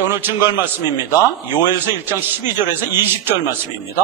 오늘 증거할 말씀입니다. 요엘서 1장 12절에서 20절 말씀입니다.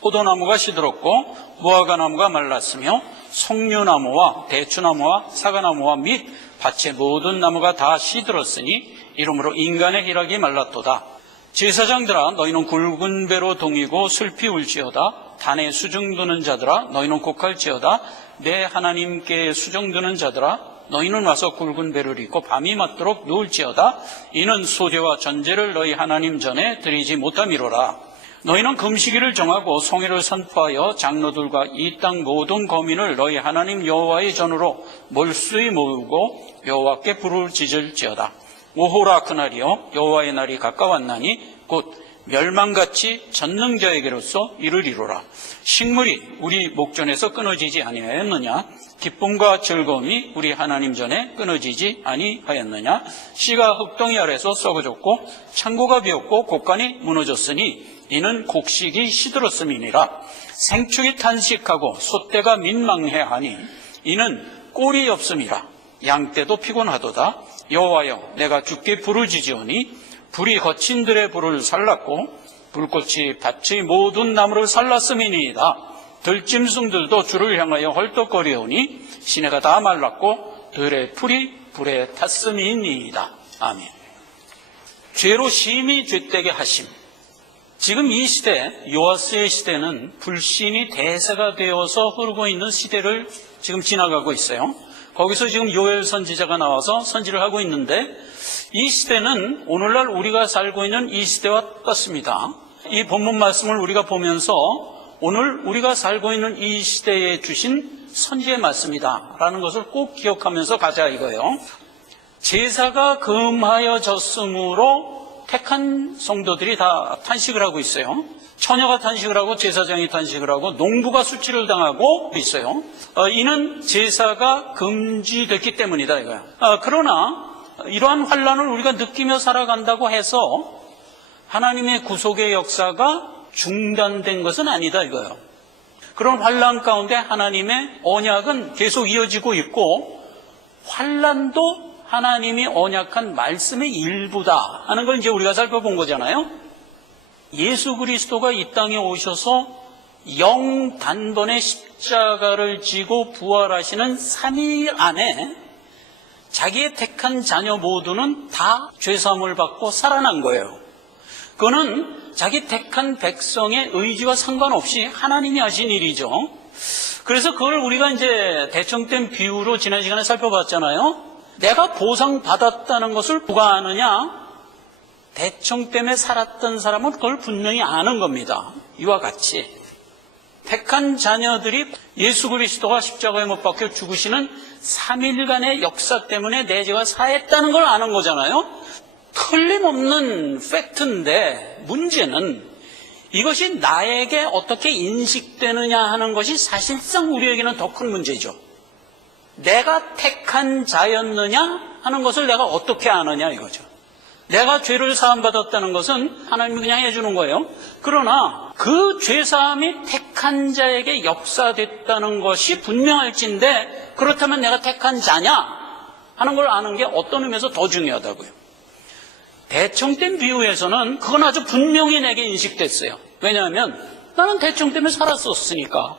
포도나무가 시들었고 무화과나무가 말랐으며 석류나무와 대추나무와 사과나무와 및 밭의 모든 나무가 다 시들었으니 이러므로 인간의 희락이 말랐도다. 제사장들아 너희는 굵은 배로 동이고 슬피 울지어다. 단에 수정드는 자들아 너희는 곡할지어다. 내 하나님께 수정드는 자들아 너희는 와서 굵은 배를 입고 밤이 맞도록 누울지어다. 이는 소제와 전제를 너희 하나님 전에 드리지 못함이로라. 너희는 금식일을 정하고 성일을 선포하여 장로들과 이 땅 모든 거민을 너희 하나님 여호와의 전으로 몰수히 모으고 여호와께 불을 지질지어다. 오호라 그날이요 여호와의 날이 가까웠나니 곧 멸망같이 전능자에게로서 이를 이루라. 식물이 우리 목전에서 끊어지지 아니하였느냐? 기쁨과 즐거움이 우리 하나님 전에 끊어지지 아니하였느냐? 씨가 흙덩이 아래서 썩어졌고 창고가 비었고 곡간이 무너졌으니 이는 곡식이 시들었음이니라. 생축이 탄식하고 소떼가 민망해하니 이는 꼴이 없음이라. 양떼도 피곤하도다. 여호와여 내가 주께 부르짖으오니 불이 거친 들의 불을 살랐고 불꽃이 밭의 모든 나무를 살랐음이니이다. 들짐승들도 주를 향하여 헐떡거리오니 시내가 다 말랐고 들의 풀이 불에 탔음이니이다. 아멘. 죄로 심히 죄되게 하심. 지금 이 시대, 요아스의 시대는 불신이 대세가 되어서 흐르고 있는 시대를 지금 지나가고 있어요. 거기서 지금 요엘 선지자가 나와서 선지를 하고 있는데 이 시대는 오늘날 우리가 살고 있는 이 시대와 똑같습니다. 이 본문 말씀을 우리가 보면서 오늘 우리가 살고 있는 이 시대에 주신 선지의 말씀이다 라는 것을 꼭 기억하면서 가자 이거예요. 제사가 금하여졌으므로 택한 성도들이 다 탄식을 하고 있어요. 처녀가 탄식을 하고 제사장이 탄식을 하고 농부가 수치를 당하고 있어요. 이는 제사가 금지됐기 때문이다 이거야. 그러나 이러한 환란을 우리가 느끼며 살아간다고 해서 하나님의 구속의 역사가 중단된 것은 아니다 이거예요. 그런 환란 가운데 하나님의 언약은 계속 이어지고 있고 환란도 하나님이 언약한 말씀의 일부다 하는 걸 이제 우리가 살펴본 거잖아요. 예수 그리스도가 이 땅에 오셔서 영 단번에 십자가를 지고 부활하시는 3일 안에 자기의 택한 자녀 모두는 다 죄사함을 받고 살아난 거예요. 그거는 자기 택한 백성의 의지와 상관없이 하나님이 하신 일이죠. 그래서 그걸 우리가 이제 대청된 비유로 지난 시간에 살펴봤잖아요. 내가 보상받았다는 것을 누가 아느냐? 대청 때문에 살았던 사람은 그걸 분명히 아는 겁니다. 이와 같이 택한 자녀들이 예수 그리스도가 십자가에 못 박혀 죽으시는 3일간의 역사 때문에 내 죄가 사했다는 걸 아는 거잖아요. 틀림없는 팩트인데 문제는 이것이 나에게 어떻게 인식되느냐 하는 것이 사실상 우리에게는 더 큰 문제죠. 내가 택한 자였느냐 하는 것을 내가 어떻게 아느냐 이거죠. 내가 죄를 사함받았다는 것은 하나님이 그냥 해주는 거예요. 그러나 그 죄사함이 택한 자에게 역사됐다는 것이 분명할진데 그렇다면 내가 택한 자냐 하는 걸 아는 게 어떤 의미에서 더 중요하다고요. 대청된 비유에서는 그건 아주 분명히 내게 인식됐어요. 왜냐하면 나는 대청 때문에 살았었으니까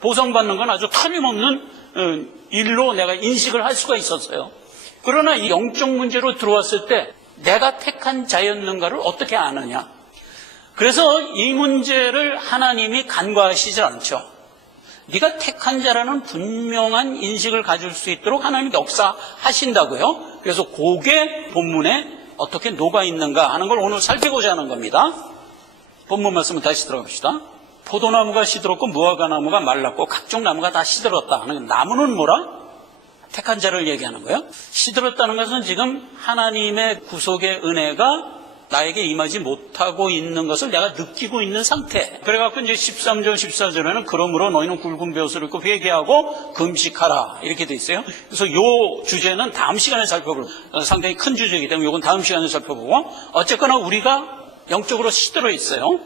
보상받는 건 아주 틀림없는 일로 내가 인식을 할 수가 있었어요. 그러나 이 영적 문제로 들어왔을 때 내가 택한 자였는가를 어떻게 아느냐. 그래서 이 문제를 하나님이 간과하시지 않죠. 네가 택한 자라는 분명한 인식을 가질 수 있도록 하나님이 역사하신다고요. 그래서 그게 본문에 어떻게 녹아있는가 하는 걸 오늘 살펴보자 하는 겁니다. 본문 말씀을 다시 들어갑시다. 포도나무가 시들었고 무화과나무가 말랐고 각종 나무가 다 시들었다 하는 나무는 뭐라? 택한 자를 얘기하는 거예요. 시들었다는 것은 지금 하나님의 구속의 은혜가 나에게 임하지 못하고 있는 것을 내가 느끼고 있는 상태. 그래갖고 이제 13절, 14절에는 그러므로 너희는 굵은 벼슬을 입고 회개하고 금식하라 이렇게 돼 있어요. 그래서 이 주제는 다음 시간에 살펴볼 상당히 큰 주제이기 때문에 이건 다음 시간에 살펴보고 어쨌거나 우리가 영적으로 시들어 있어요.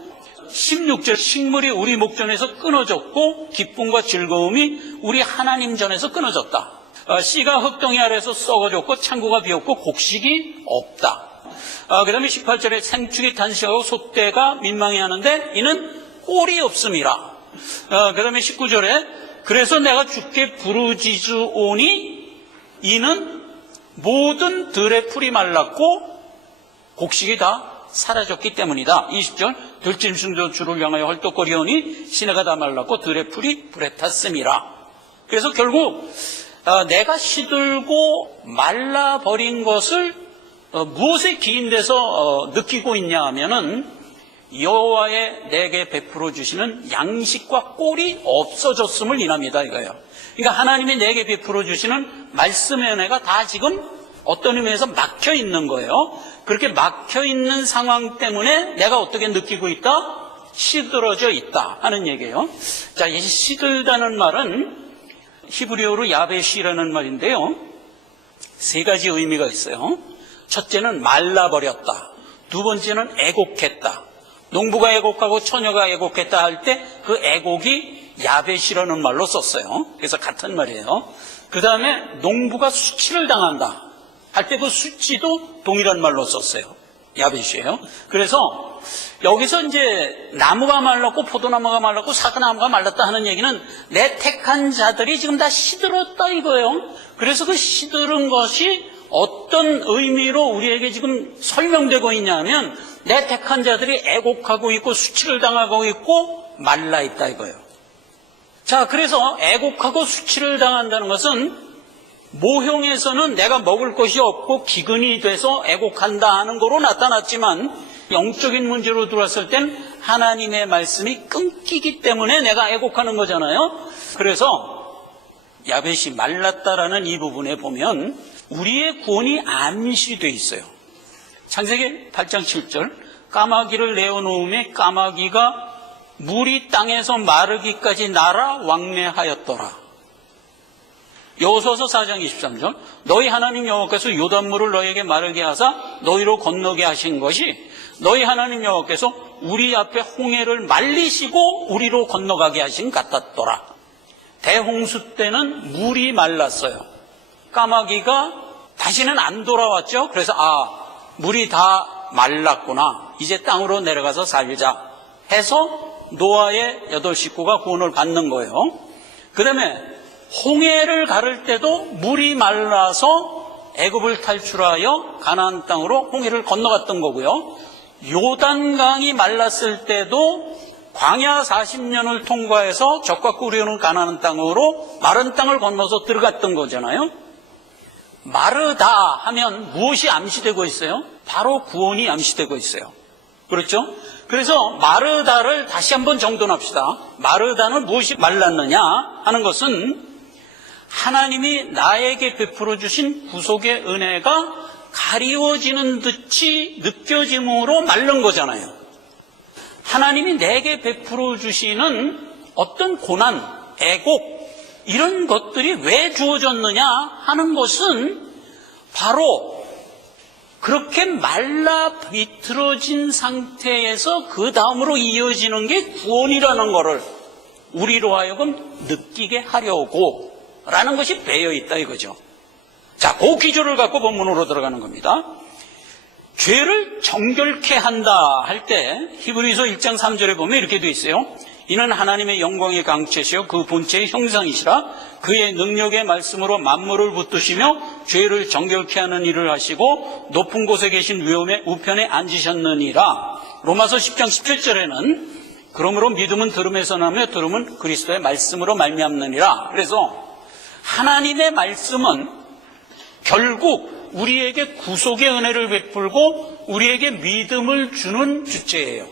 16절 식물이 우리 목전에서 끊어졌고 기쁨과 즐거움이 우리 하나님 전에서 끊어졌다. 씨가 흙덩이 아래서 썩어졌고 창고가 비었고 곡식이 없다. 그 다음에 18절에 생축이 탄식하고 소떼가 민망해하는데 이는 꼴이 없음이라. 그 다음에 19절에 그래서 내가 주께 부르짖으오니 이는 모든 들의 풀이 말랐고 곡식이 다 사라졌기 때문이다. 20절 들짐승도 주를 향하여 헐떡거리오니 시내가 다 말랐고 들의 풀이 불에 탔음이라. 그래서 결국 내가 시들고 말라버린 것을 무엇에 기인돼서 느끼고 있냐 하면은 여호와의 내게 베풀어 주시는 양식과 꼴이 없어졌음을 인합니다 이거예요. 그러니까 하나님이 내게 베풀어 주시는 말씀의 은혜가 다 지금 어떤 의미에서 막혀 있는 거예요. 그렇게 막혀 있는 상황 때문에 내가 어떻게 느끼고 있다? 시들어져 있다 하는 얘기예요. 자, 이 시들다는 말은 히브리어로 야베시라는 말인데요. 세 가지 의미가 있어요. 첫째는 말라버렸다. 두 번째는 애곡했다. 농부가 애곡하고 처녀가 애곡했다 할 때 그 애곡이 야벳이라는 말로 썼어요. 그래서 같은 말이에요. 그 다음에 농부가 수치를 당한다 할 때 그 수치도 동일한 말로 썼어요. 야벳이에요. 그래서 여기서 이제 나무가 말랐고 포도나무가 말랐고 사과나무가 말랐다 하는 얘기는 내 택한 자들이 지금 다 시들었다 이거예요. 그래서 그 시들은 것이 어떤 의미로 우리에게 지금 설명되고 있냐면 내 택한 자들이 애곡하고 있고 수치를 당하고 있고 말라 있다 이거예요. 자, 그래서 애곡하고 수치를 당한다는 것은 모형에서는 내가 먹을 것이 없고 기근이 돼서 애곡한다 하는 거로 나타났지만 영적인 문제로 들어왔을 땐 하나님의 말씀이 끊기기 때문에 내가 애곡하는 거잖아요. 그래서 야벳이 말랐다라는 이 부분에 보면 우리의 구원이 암시되어 있어요. 창세기 8장 7절 까마귀를 내어놓음에 까마귀가 물이 땅에서 마르기까지 날아 왕래하였더라. 여호수아서 4장 23절 너희 하나님 여호와께서 요단물을 너희에게 마르게 하사 너희로 건너게 하신 것이 너희 하나님 여호와께서 우리 앞에 홍해를 말리시고 우리로 건너가게 하신 같았더라. 대홍수 때는 물이 말랐어요. 까마귀가 다시는 안 돌아왔죠. 그래서 물이 다 말랐구나. 이제 땅으로 내려가서 살자 해서 노아의 8식구가 구원을 받는 거예요. 그 다음에 홍해를 가를 때도 물이 말라서 애굽을 탈출하여 가나안 땅으로 홍해를 건너갔던 거고요. 요단강이 말랐을 때도 광야 40년을 통과해서 적과 꿀이오는 가나안 땅으로 마른 땅을 건너서 들어갔던 거잖아요. 마르다 하면 무엇이 암시되고 있어요? 바로 구원이 암시되고 있어요. 그렇죠? 그래서 마르다를 다시 한번 정돈합시다. 마르다는 무엇이 말랐느냐 하는 것은 하나님이 나에게 베풀어 주신 구속의 은혜가 가리워지는 듯이 느껴짐으로 마른 거잖아요. 하나님이 내게 베풀어 주시는 어떤 고난, 애곡 이런 것들이 왜 주어졌느냐 하는 것은 바로 그렇게 말라 비틀어진 상태에서 그 다음으로 이어지는 게 구원이라는 것을 우리로 하여금 느끼게 하려고 라는 것이 배어 있다 이거죠. 자, 그 기조를 갖고 본문으로 들어가는 겁니다. 죄를 정결케 한다 할 때 히브리서 1장 3절에 보면 이렇게 되어 있어요. 이는 하나님의 영광의 강체시여 그 본체의 형상이시라 그의 능력의 말씀으로 만물을 붙드시며 죄를 정결케 하는 일을 하시고 높은 곳에 계신 위엄의 우편에 앉으셨느니라. 로마서 10장 17절에는 그러므로 믿음은 들음에서 나며 들음은 그리스도의 말씀으로 말미암느니라. 그래서 하나님의 말씀은 결국 우리에게 구속의 은혜를 베풀고 우리에게 믿음을 주는 주체예요.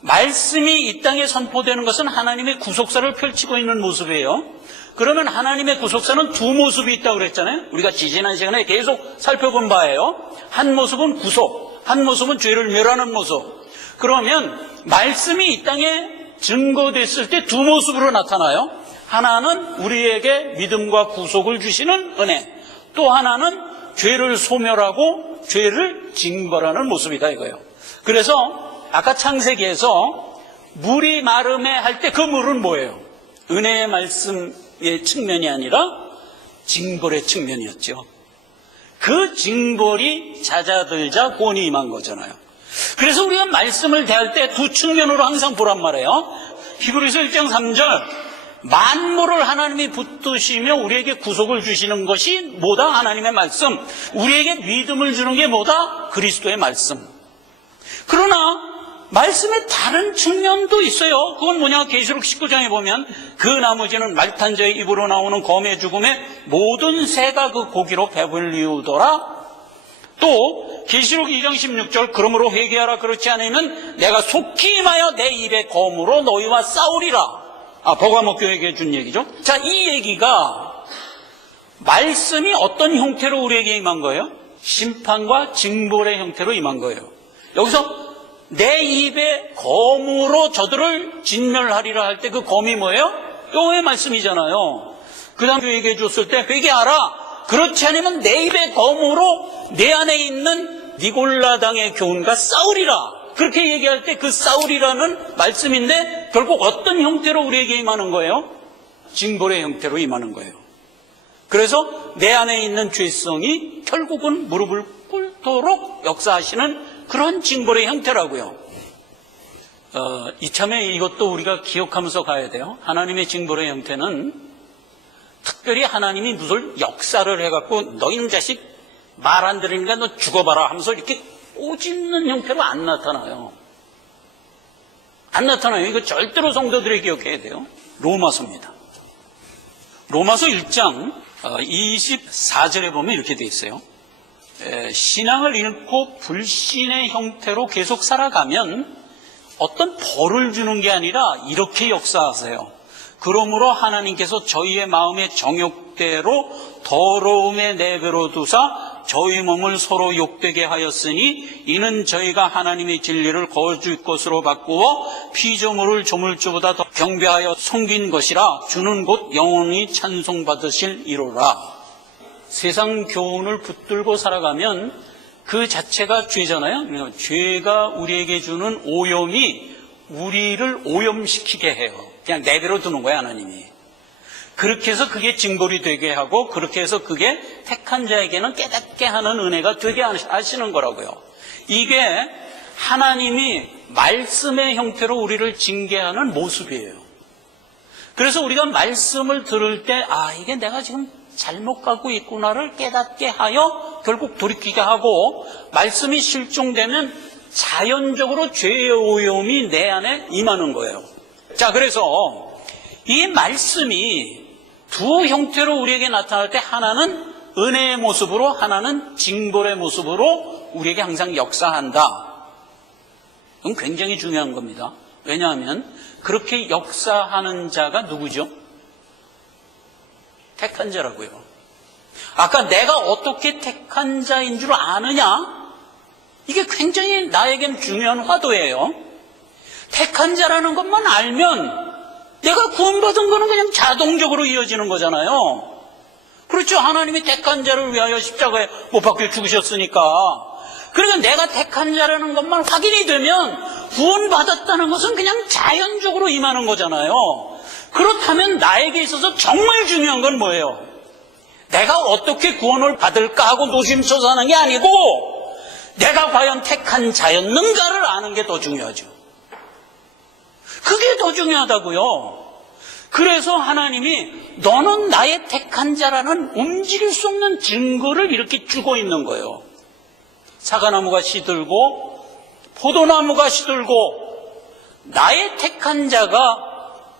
말씀이 이 땅에 선포되는 것은 하나님의 구속사를 펼치고 있는 모습이에요. 그러면 하나님의 구속사는 두 모습이 있다고 그랬잖아요. 우리가 지지난 시간에 계속 살펴본 바예요. 한 모습은 구속, 한 모습은 죄를 멸하는 모습. 그러면 말씀이 이 땅에 증거됐을 때 두 모습으로 나타나요. 하나는 우리에게 믿음과 구속을 주시는 은혜, 또 하나는 죄를 소멸하고 죄를 징벌하는 모습이다 이거예요. 그래서 아까 창세기에서 물이 마름에 할 때 그 물은 뭐예요? 은혜의 말씀의 측면이 아니라 징벌의 측면이었죠. 그 징벌이 잦아들자 구원이 임한 거잖아요. 그래서 우리가 말씀을 대할 때 두 측면으로 항상 보란 말이에요. 히브리서 1장 3절 만물을 하나님이 붙드시며 우리에게 구속을 주시는 것이 뭐다? 하나님의 말씀. 우리에게 믿음을 주는 게 뭐다? 그리스도의 말씀. 그러나 말씀의 다른 측면도 있어요. 그건 뭐냐? 계시록 19장에 보면 그 나머지는 말탄 자의 입으로 나오는 검의 죽음에 모든 새가 그 고기로 배불리우더라. 또 계시록 2장 16절 그러므로 회개하라. 그렇지 않으면 내가 속히 임하여 내 입의 검으로 너희와 싸우리라. 버가모 교회에게 준 얘기죠. 자, 이 얘기가 말씀이 어떤 형태로 우리에게 임한 거예요? 심판과 징벌의 형태로 임한 거예요. 여기서 내 입의 검으로 저들을 진멸하리라 할 때 그 검이 뭐예요? 여호와의 말씀이잖아요. 그 다음 교회에게 줬을 때 회개하라. 그렇지 않으면 내 입의 검으로 내 안에 있는 니골라당의 교훈과 싸우리라. 그렇게 얘기할 때 그 싸우리라는 말씀인데 결국 어떤 형태로 우리에게 임하는 거예요? 징벌의 형태로 임하는 거예요. 그래서 내 안에 있는 죄성이 결국은 무릎을 꿇도록 역사하시는 그런 징벌의 형태라고요. 이참에 이것도 우리가 기억하면서 가야 돼요. 하나님의 징벌의 형태는 특별히 하나님이 무슨 역사를 해갖고 너희는 자식 말 안 들으니까 너 죽어봐라 하면서 이렇게 꼬집는 형태로 안 나타나요. 안 나타나요. 이거 절대로 성도들이 기억해야 돼요. 로마서입니다. 로마서 1장 24절에 보면 이렇게 돼 있어요. 신앙을 잃고 불신의 형태로 계속 살아가면 어떤 벌을 주는 게 아니라 이렇게 역사하세요. 그러므로 하나님께서 저희의 마음의 정욕대로 더러움에 내버려 두사 저희 몸을 서로 욕되게 하였으니 이는 저희가 하나님의 진리를 거짓 것으로 바꾸어 피조물을 조물주보다 더 경배하여 섬긴 것이라 주는 곧 영원히 찬송받으실 이로라. 세상 교훈을 붙들고 살아가면 그 자체가 죄잖아요. 죄가 우리에게 주는 오염이 우리를 오염시키게 해요. 그냥 내버려 두는 거예요, 하나님이. 그렇게 해서 그게 징벌이 되게 하고 그렇게 해서 그게 택한 자에게는 깨닫게 하는 은혜가 되게 하시는 거라고요. 이게 하나님이 말씀의 형태로 우리를 징계하는 모습이에요. 그래서 우리가 말씀을 들을 때 이게 내가 지금 잘못 가고 있구나를 깨닫게 하여 결국 돌이키게 하고 말씀이 실종되면 자연적으로 죄의 오염이 내 안에 임하는 거예요. 자, 그래서 이 말씀이 두 형태로 우리에게 나타날 때 하나는 은혜의 모습으로 하나는 징벌의 모습으로 우리에게 항상 역사한다. 그건 굉장히 중요한 겁니다. 왜냐하면 그렇게 역사하는 자가 누구죠? 택한 자라고요. 아까 내가 어떻게 택한 자인 줄 아느냐? 이게 굉장히 나에겐 중요한 화두예요. 택한 자라는 것만 알면 내가 구원받은 거는 그냥 자동적으로 이어지는 거잖아요. 그렇죠. 하나님이 택한 자를 위하여 십자가에 못 박혀 죽으셨으니까. 그러니까 내가 택한 자라는 것만 확인이 되면 구원받았다는 것은 그냥 자연적으로 임하는 거잖아요. 그렇다면 나에게 있어서 정말 중요한 건 뭐예요? 내가 어떻게 구원을 받을까 하고 노심초사하는 게 아니고 내가 과연 택한 자였는가를 아는 게 더 중요하죠. 그게 더 중요하다고요. 그래서 하나님이 너는 나의 택한 자라는 움직일 수 없는 증거를 이렇게 주고 있는 거예요. 사과나무가 시들고 포도나무가 시들고 나의 택한 자가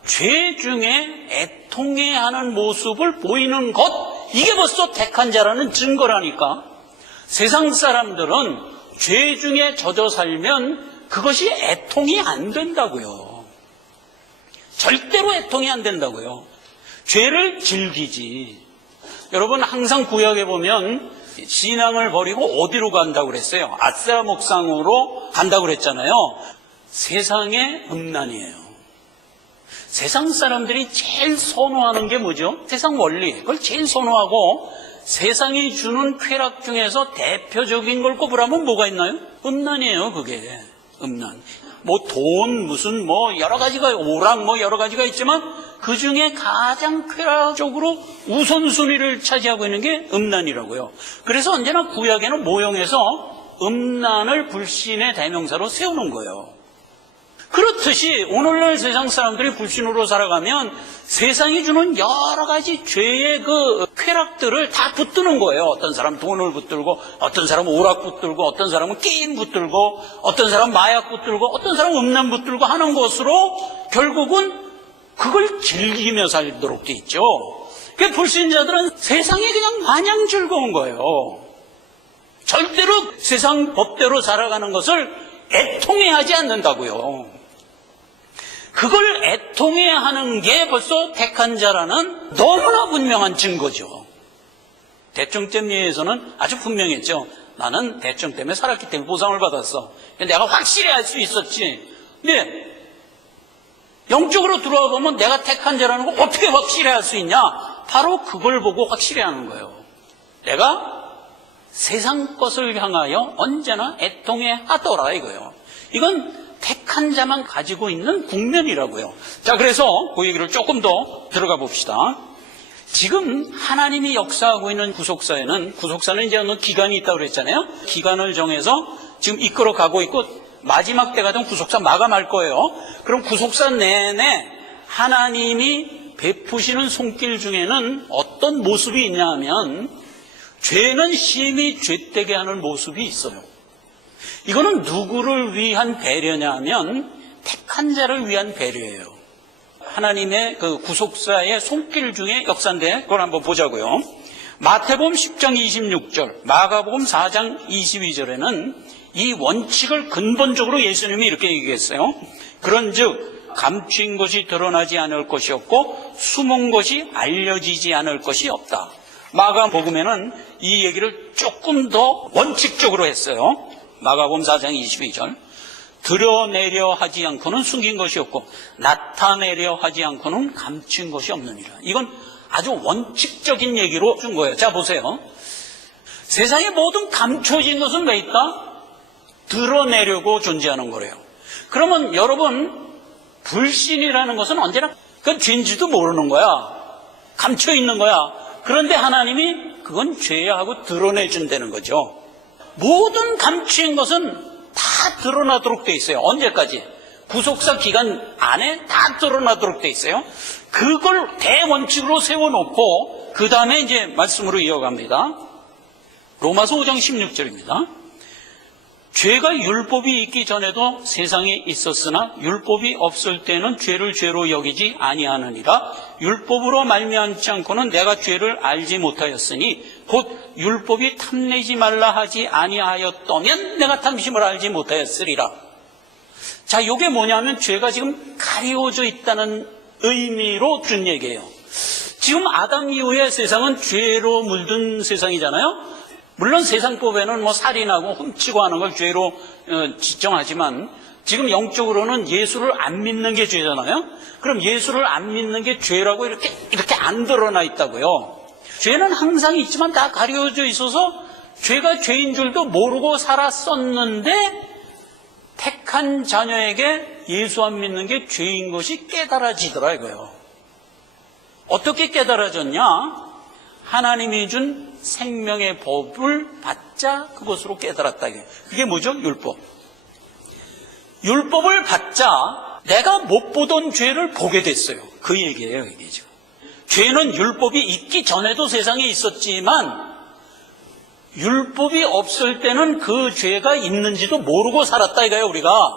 죄 중에 애통해하는 모습을 보이는 것, 이게 벌써 택한 자라는 증거라니까. 세상 사람들은 죄 중에 젖어 살면 그것이 애통이 안 된다고요. 절대로 애통이 안 된다고요. 죄를 즐기지. 여러분 항상 구약에 보면 신앙을 버리고 어디로 간다고 그랬어요? 아세라 목상으로 간다고 그랬잖아요. 세상의 음란이에요. 세상 사람들이 제일 선호하는 게 뭐죠? 세상 원리. 그걸 제일 선호하고 세상이 주는 쾌락 중에서 대표적인 걸 꼽으라면 뭐가 있나요? 음란이에요, 그게. 음란. 뭐 돈, 무슨 뭐 여러 가지가, 오락 뭐 여러 가지가 있지만 그 중에 가장 쾌락적으로 우선순위를 차지하고 있는 게 음란이라고요. 그래서 언제나 구약에는 모형에서 음란을 불신의 대명사로 세우는 거예요. 그렇듯이 오늘날 세상 사람들이 불신으로 살아가면 세상이 주는 여러 가지 죄의 그 쾌락들을 다 붙드는 거예요. 어떤 사람은 돈을 붙들고, 어떤 사람은 오락 붙들고, 어떤 사람은 게임 붙들고, 어떤 사람은 마약 붙들고, 어떤 사람은 음란 붙들고 하는 것으로 결국은 그걸 즐기며 살도록 돼 있죠. 그 불신자들은 세상이 그냥 마냥 즐거운 거예요. 절대로 세상 법대로 살아가는 것을 애통해하지 않는다고요. 그걸 애통해하는 게 벌써 택한 자라는 너무나 분명한 증거죠. 대청댐 예에서는 아주 분명했죠. 나는 대청 때문에 살았기 때문에 보상을 받았어. 내가 확실히 알 수 있었지. 근데 영적으로 들어와 보면 내가 택한 자라는 거 어떻게 확실히 할 수 있냐? 바로 그걸 보고 확실히 하는 거예요. 내가 세상 것을 향하여 언제나 애통해하더라 이거예요. 이건 택한 자만 가지고 있는 국면이라고요. 자, 그래서 그 얘기를 조금 더 들어가 봅시다. 지금 하나님이 역사하고 있는 구속사에는, 구속사는 이제 어느 기간이 있다고 그랬잖아요. 기간을 정해서 지금 이끌어 가고 있고 마지막 때가 되면 구속사 마감할 거예요. 그럼 구속사 내내 하나님이 베푸시는 손길 중에는 어떤 모습이 있냐 하면 죄는 심히 죄되게 하는 모습이 있어요. 이거는 누구를 위한 배려냐 하면 택한 자를 위한 배려예요. 하나님의 그 구속사의 손길 중에 역사인데 그걸 한번 보자고요. 마태복음 10장 26절, 마가복음 4장 22절에는 이 원칙을 근본적으로 예수님이 이렇게 얘기했어요. 그런즉 감추인 것이 드러나지 않을 것이 없고 숨은 것이 알려지지 않을 것이 없다. 마가복음에는 이 얘기를 조금 더 원칙적으로 했어요. 마가복음 4장 22절, 드러내려 하지 않고는 숨긴 것이 없고 나타내려 하지 않고는 감춘 것이 없느니라. 이건 아주 원칙적인 얘기로 준 거예요. 자, 보세요. 세상의 모든 감춰진 것은 왜 있다? 드러내려고 존재하는 거래요. 그러면 여러분, 불신이라는 것은 언제나 그건 죄인지도 모르는 거야. 감춰 있는 거야. 그런데 하나님이 그건 죄야 하고 드러내준다는 거죠. 모든 감추인 것은 다 드러나도록 돼 있어요. 언제까지? 구속사 기간 안에 다 드러나도록 돼 있어요. 그걸 대원칙으로 세워놓고 그 다음에 이제 말씀으로 이어갑니다. 로마서 5장 16절입니다. 죄가 율법이 있기 전에도 세상에 있었으나 율법이 없을 때는 죄를 죄로 여기지 아니하느니라. 율법으로 말미암지 않고는 내가 죄를 알지 못하였으니 곧 율법이 탐내지 말라 하지 아니하였다면 내가 탐심을 알지 못하였으리라. 자, 이게 뭐냐면 죄가 지금 가려져 있다는 의미로 준 얘기예요. 지금 아담 이후의 세상은 죄로 물든 세상이잖아요. 물론 세상법에는 뭐 살인하고 훔치고 하는 걸 죄로 지정하지만 지금 영적으로는 예수를 안 믿는 게 죄잖아요. 그럼 예수를 안 믿는 게 죄라고 이렇게 안 드러나 있다고요. 죄는 항상 있지만 다 가려져 있어서 죄가 죄인 줄도 모르고 살았었는데 택한 자녀에게 예수 안 믿는 게 죄인 것이 깨달아지더라 이거예요. 어떻게 깨달아졌냐? 하나님이 준 생명의 법을 받자 그것으로 깨달았다. 그게 뭐죠? 율법. 율법을 받자 내가 못 보던 죄를 보게 됐어요. 그 얘기예요, 이게 지금. 죄는 율법이 있기 전에도 세상에 있었지만 율법이 없을 때는 그 죄가 있는지도 모르고 살았다 이거예요, 우리가.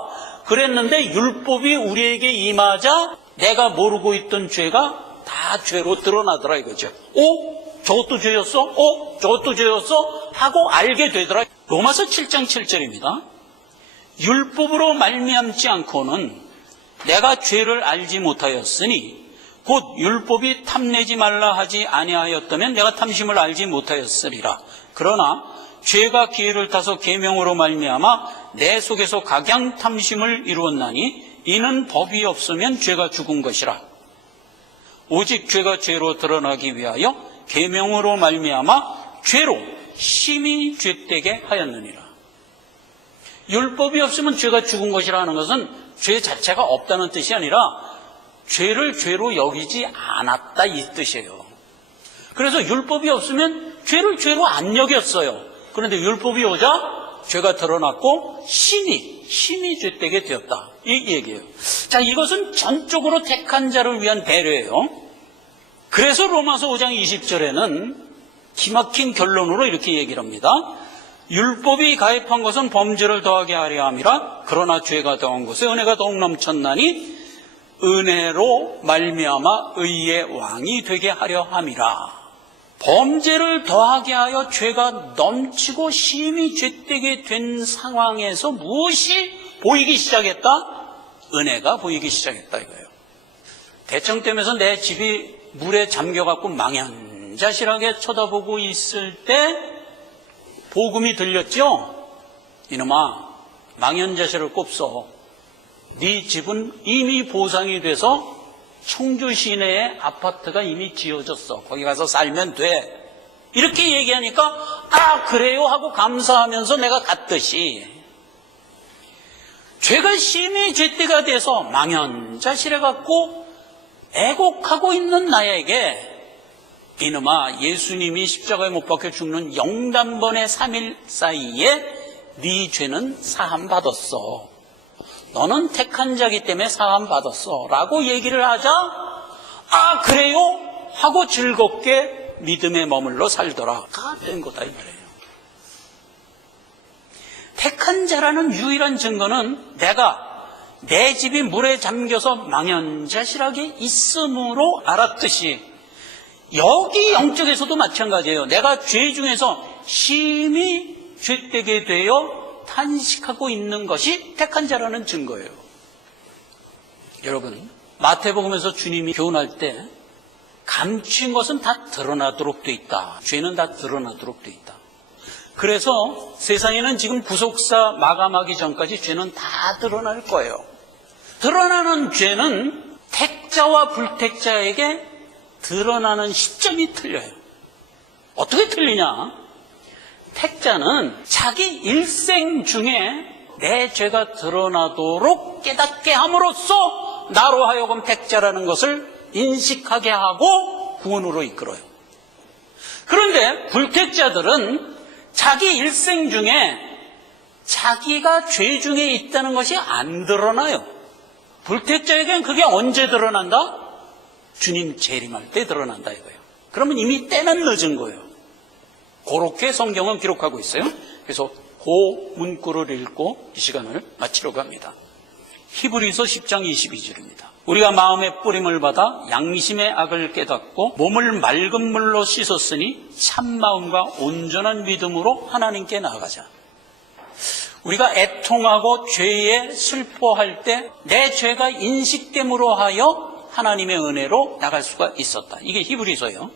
그랬는데 율법이 우리에게 임하자 내가 모르고 있던 죄가 다 죄로 드러나더라 이거죠. 저것도 죄였어? 저것도 죄였어? 하고 알게 되더라. 로마서 7장 7절입니다. 율법으로 말미암지 않고는 내가 죄를 알지 못하였으니 곧 율법이 탐내지 말라 하지 아니하였다면 내가 탐심을 알지 못하였으리라. 그러나 죄가 기회를 타서 계명으로 말미암아 내 속에서 각양 탐심을 이루었나니 이는 법이 없으면 죄가 죽은 것이라. 오직 죄가 죄로 드러나기 위하여 계명으로 말미암아 죄로 심히 죄되게 하였느니라. 율법이 없으면 죄가 죽은 것이라는 것은 죄 자체가 없다는 뜻이 아니라 죄를 죄로 여기지 않았다 이 뜻이에요. 그래서 율법이 없으면 죄를 죄로 안 여겼어요. 그런데 율법이 오자 죄가 드러났고 심히 죄되게 되었다. 이 얘기예요. 자, 이것은 전적으로 택한 자를 위한 배려예요. 그래서 로마서 5장 20절에는 기막힌 결론으로 이렇게 얘기를 합니다. 율법이 가입한 것은 범죄를 더하게 하려 함이라. 그러나 죄가 더한 것에 은혜가 더욱 넘쳤나니 은혜로 말미암아 의의 왕이 되게 하려 함이라. 범죄를 더하게 하여 죄가 넘치고 심히 죄되게 된 상황에서 무엇이 보이기 시작했다? 은혜가 보이기 시작했다 이거예요. 대청댐에서 내 집이 물에 잠겨갖고 망연자실하게 쳐다보고 있을 때 복음이 들렸죠? 이놈아, 망연자실을 꼽소. 네 집은 이미 보상이 돼서 청주 시내에 아파트가 이미 지어졌어. 거기 가서 살면 돼. 이렇게 얘기하니까 아 그래요 하고 감사하면서 내가 갔듯이 죄가 심히 죄대가 돼서 망연자실해갖고 애곡하고 있는 나에게 이놈아, 예수님이 십자가에 못 박혀 죽는 영단번의 3일 사이에 네 죄는 사함받았어. 너는 택한 자기 때문에 사함받았어 라고 얘기를 하자 아 그래요? 하고 즐겁게 믿음에 머물러 살더라. 다 된 거다 이 말이에요. 택한 자라는 유일한 증거는 내가 내 집이 물에 잠겨서 망연자실하게 있음으로 알았듯이 여기 영적에서도 마찬가지예요. 내가 죄 중에서 심히 죄되게 되어 탄식하고 있는 것이 택한 자라는 증거예요. 여러분, 마태복음에서 주님이 교훈할 때 감추인 것은 다 드러나도록 돼 있다. 죄는 다 드러나도록 돼 있다. 그래서 세상에는 지금 구속사 마감하기 전까지 죄는 다 드러날 거예요. 드러나는 죄는 택자와 불택자에게 드러나는 시점이 틀려요. 어떻게 틀리냐? 택자는 자기 일생 중에 내 죄가 드러나도록 깨닫게 함으로써 나로 하여금 택자라는 것을 인식하게 하고 구원으로 이끌어요. 그런데 불택자들은 자기 일생 중에 자기가 죄 중에 있다는 것이 안 드러나요. 불택자에게는 그게 언제 드러난다? 주님 재림할 때 드러난다 이거예요. 그러면 이미 때는 늦은 거예요. 그렇게 성경은 기록하고 있어요. 그래서 그 문구를 읽고 이 시간을 마치려고 합니다. 히브리서 10장 22절입니다. 우리가 마음의 뿌림을 받아 양심의 악을 깨닫고 몸을 맑은 물로 씻었으니 참마음과 온전한 믿음으로 하나님께 나아가자. 우리가 애통하고 죄에 슬퍼할 때 내 죄가 인식됨으로 하여 하나님의 은혜로 나갈 수가 있었다. 이게 히브리서예요.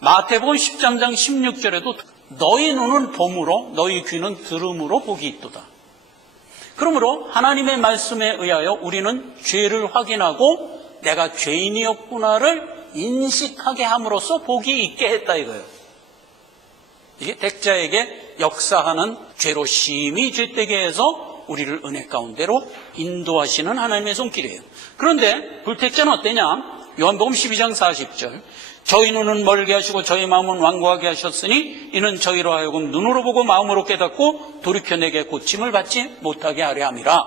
마태복음 13장 16절에도 너희 눈은 봄으로 너희 귀는 들음으로 복이 있도다. 그러므로 하나님의 말씀에 의하여 우리는 죄를 확인하고 내가 죄인이었구나를 인식하게 함으로써 복이 있게 했다 이거예요. 이게 택자에게 역사하는 죄로 심히 죄되게 해서 우리를 은혜 가운데로 인도하시는 하나님의 손길이에요. 그런데 불택자는 어때냐? 요한복음 12장 40절 저희 눈은 멀게 하시고 저희 마음은 완고하게 하셨으니 이는 저희로 하여금 눈으로 보고 마음으로 깨닫고 돌이켜 내게 고침을 받지 못하게 하려 함이라.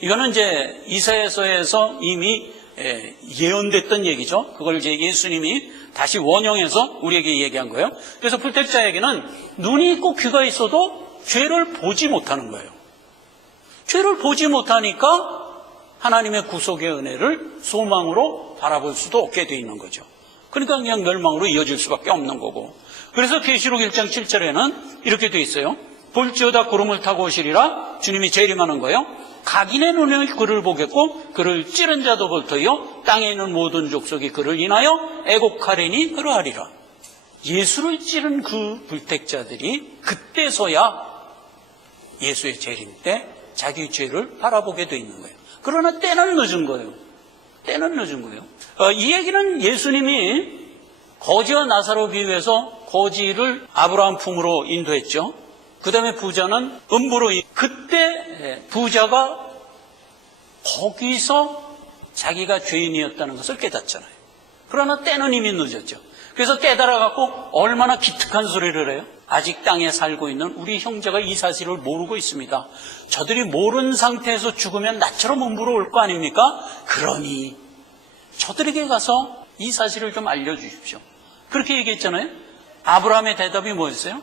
이거는 이제 이사야서에서 이미 예언됐던 얘기죠. 그걸 이제 예수님이 다시 원형해서 우리에게 얘기한 거예요. 그래서 불택자에게는 눈이 있고 귀가 있어도 죄를 보지 못하는 거예요. 죄를 보지 못하니까 하나님의 구속의 은혜를 소망으로 바라볼 수도 없게 돼 있는 거죠. 그러니까 그냥 멸망으로 이어질 수밖에 없는 거고. 그래서 계시록 1장 7절에는 이렇게 돼 있어요. 볼지어다 구름을 타고 오시리라. 주님이 재림하는 거예요. 각인의 눈에 그를 보겠고 그를 찌른 자도 볼터이요 땅에 있는 모든 족속이 그를 인하여 애곡하리니 그러하리라. 예수를 찌른 그 불택자들이 그때서야 예수의 재림 때 자기 죄를 바라보게 돼 있는 거예요. 그러나 때는 늦은 거예요. 때는 늦은 거예요. 이 얘기는 예수님이 거지와 나사로 비유해서 거지를 아브라함 품으로 인도했죠. 그 다음에 부자는 음부로, 그때 부자가 거기서 자기가 죄인이었다는 것을 깨닫잖아요. 그러나 때는 이미 늦었죠. 그래서 깨달아갖고 얼마나 기특한 소리를 해요. 아직 땅에 살고 있는 우리 형제가 이 사실을 모르고 있습니다. 저들이 모르는 상태에서 죽으면 나처럼 음부로 올 거 아닙니까? 그러니 저들에게 가서 이 사실을 좀 알려주십시오. 그렇게 얘기했잖아요. 아브라함의 대답이 뭐였어요?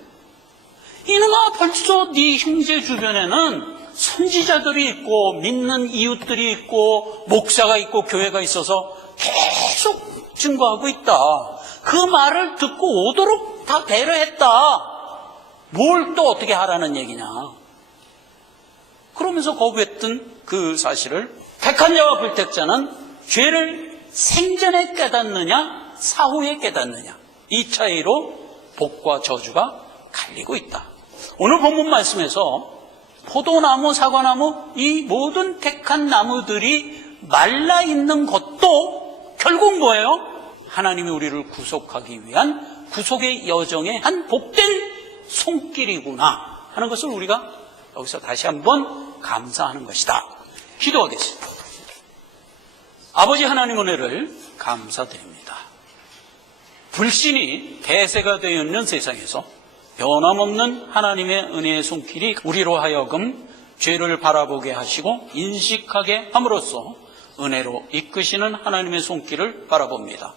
이놈아, 벌써 네 형제 주변에는 선지자들이 있고 믿는 이웃들이 있고 목사가 있고 교회가 있어서 계속 증거하고 있다. 그 말을 듣고 오도록 다 배려했다. 뭘 또 어떻게 하라는 얘기냐. 그러면서 거부했던 그 사실을 택한 자와 불택자는 죄를 생전에 깨닫느냐 사후에 깨닫느냐, 이 차이로 복과 저주가 갈리고 있다. 오늘 본문 말씀에서 포도나무, 사과나무, 이 모든 택한 나무들이 말라있는 것도 결국 뭐예요? 하나님이 우리를 구속하기 위한 구속의 여정의 한 복된 손길이구나 하는 것을 우리가 여기서 다시 한번 감사하는 것이다. 기도하겠습니다. 아버지 하나님, 은혜를 감사드립니다. 불신이 대세가 되어 있는 세상에서 변함없는 하나님의 은혜의 손길이 우리로 하여금 죄를 바라보게 하시고 인식하게 함으로써 은혜로 이끄시는 하나님의 손길을 바라봅니다.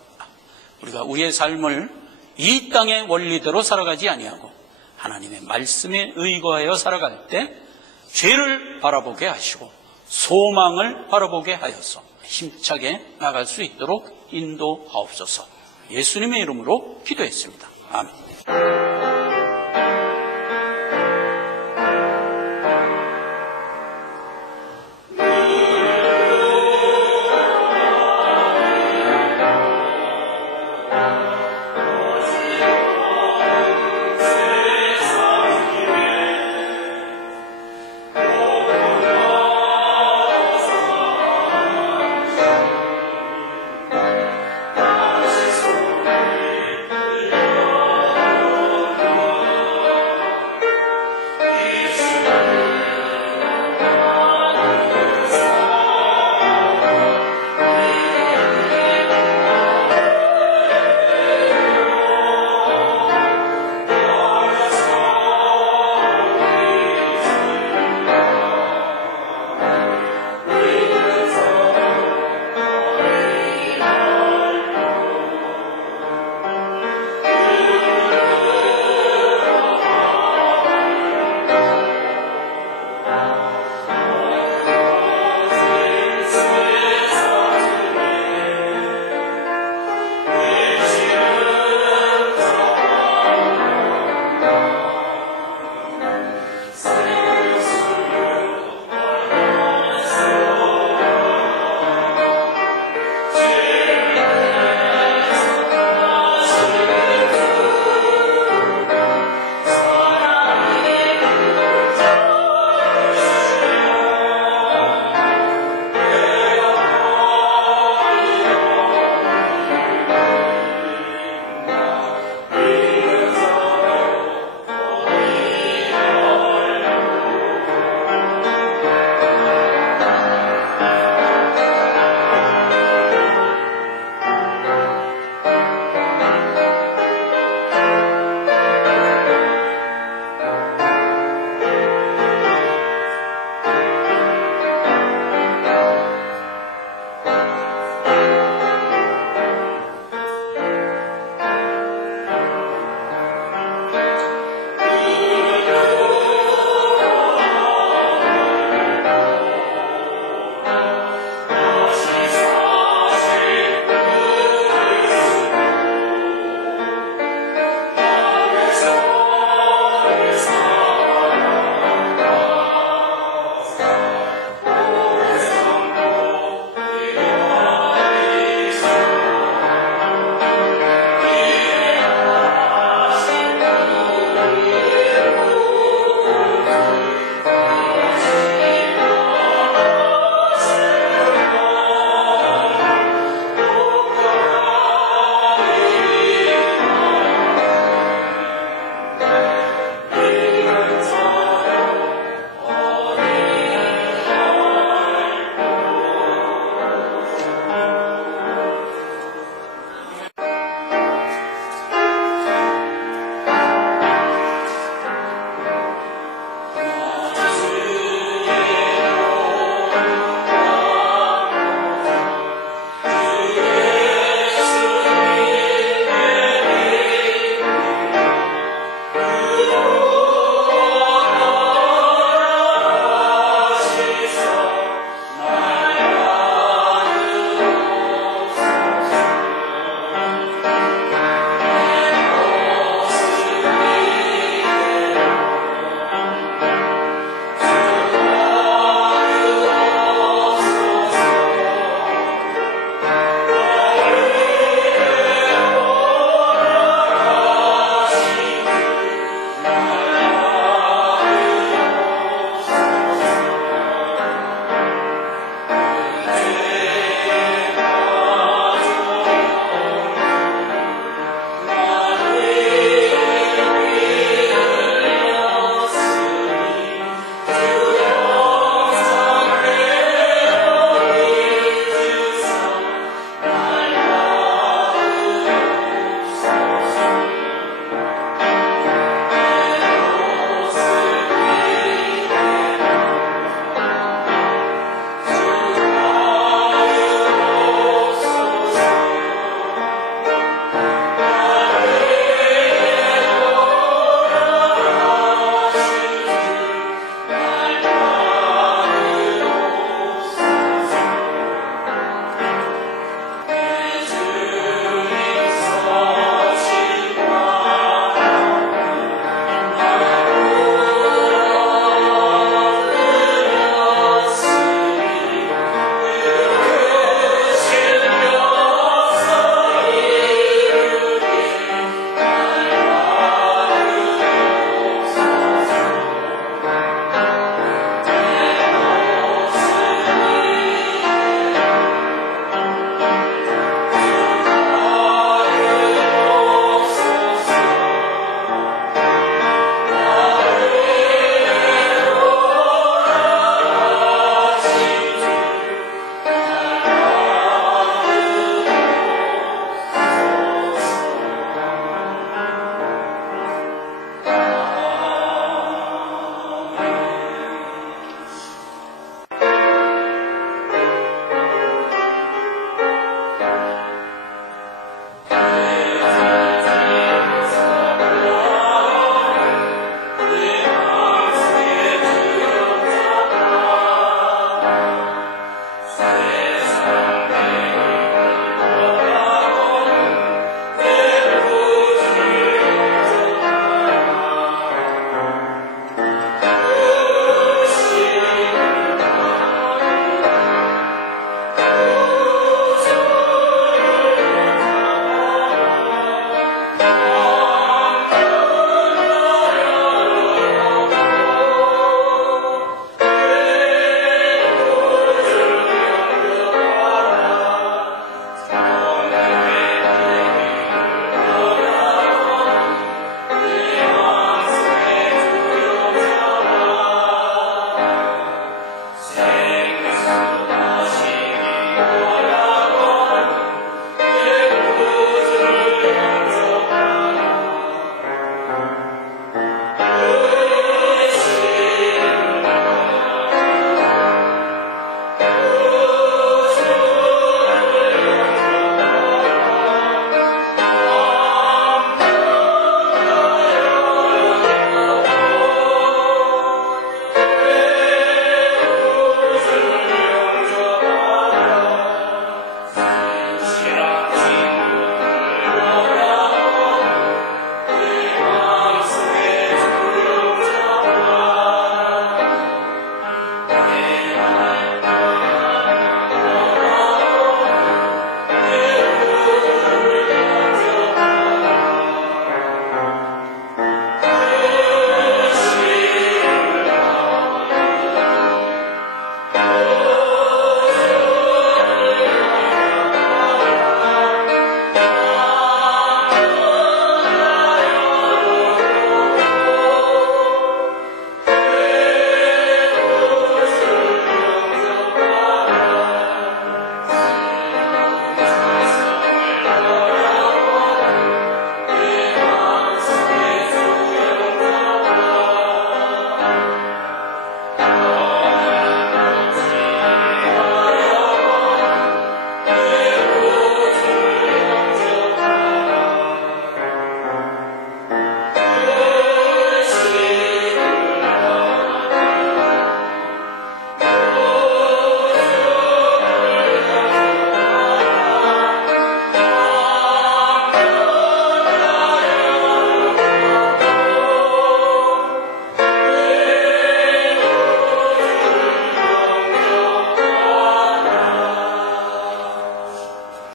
우리가 우리의 삶을 이 땅의 원리대로 살아가지 아니하고 하나님의 말씀에 의거하여 살아갈 때 죄를 바라보게 하시고 소망을 바라보게 하여서 힘차게 나갈 수 있도록 인도하옵소서. 예수님의 이름으로 기도했습니다. 아멘.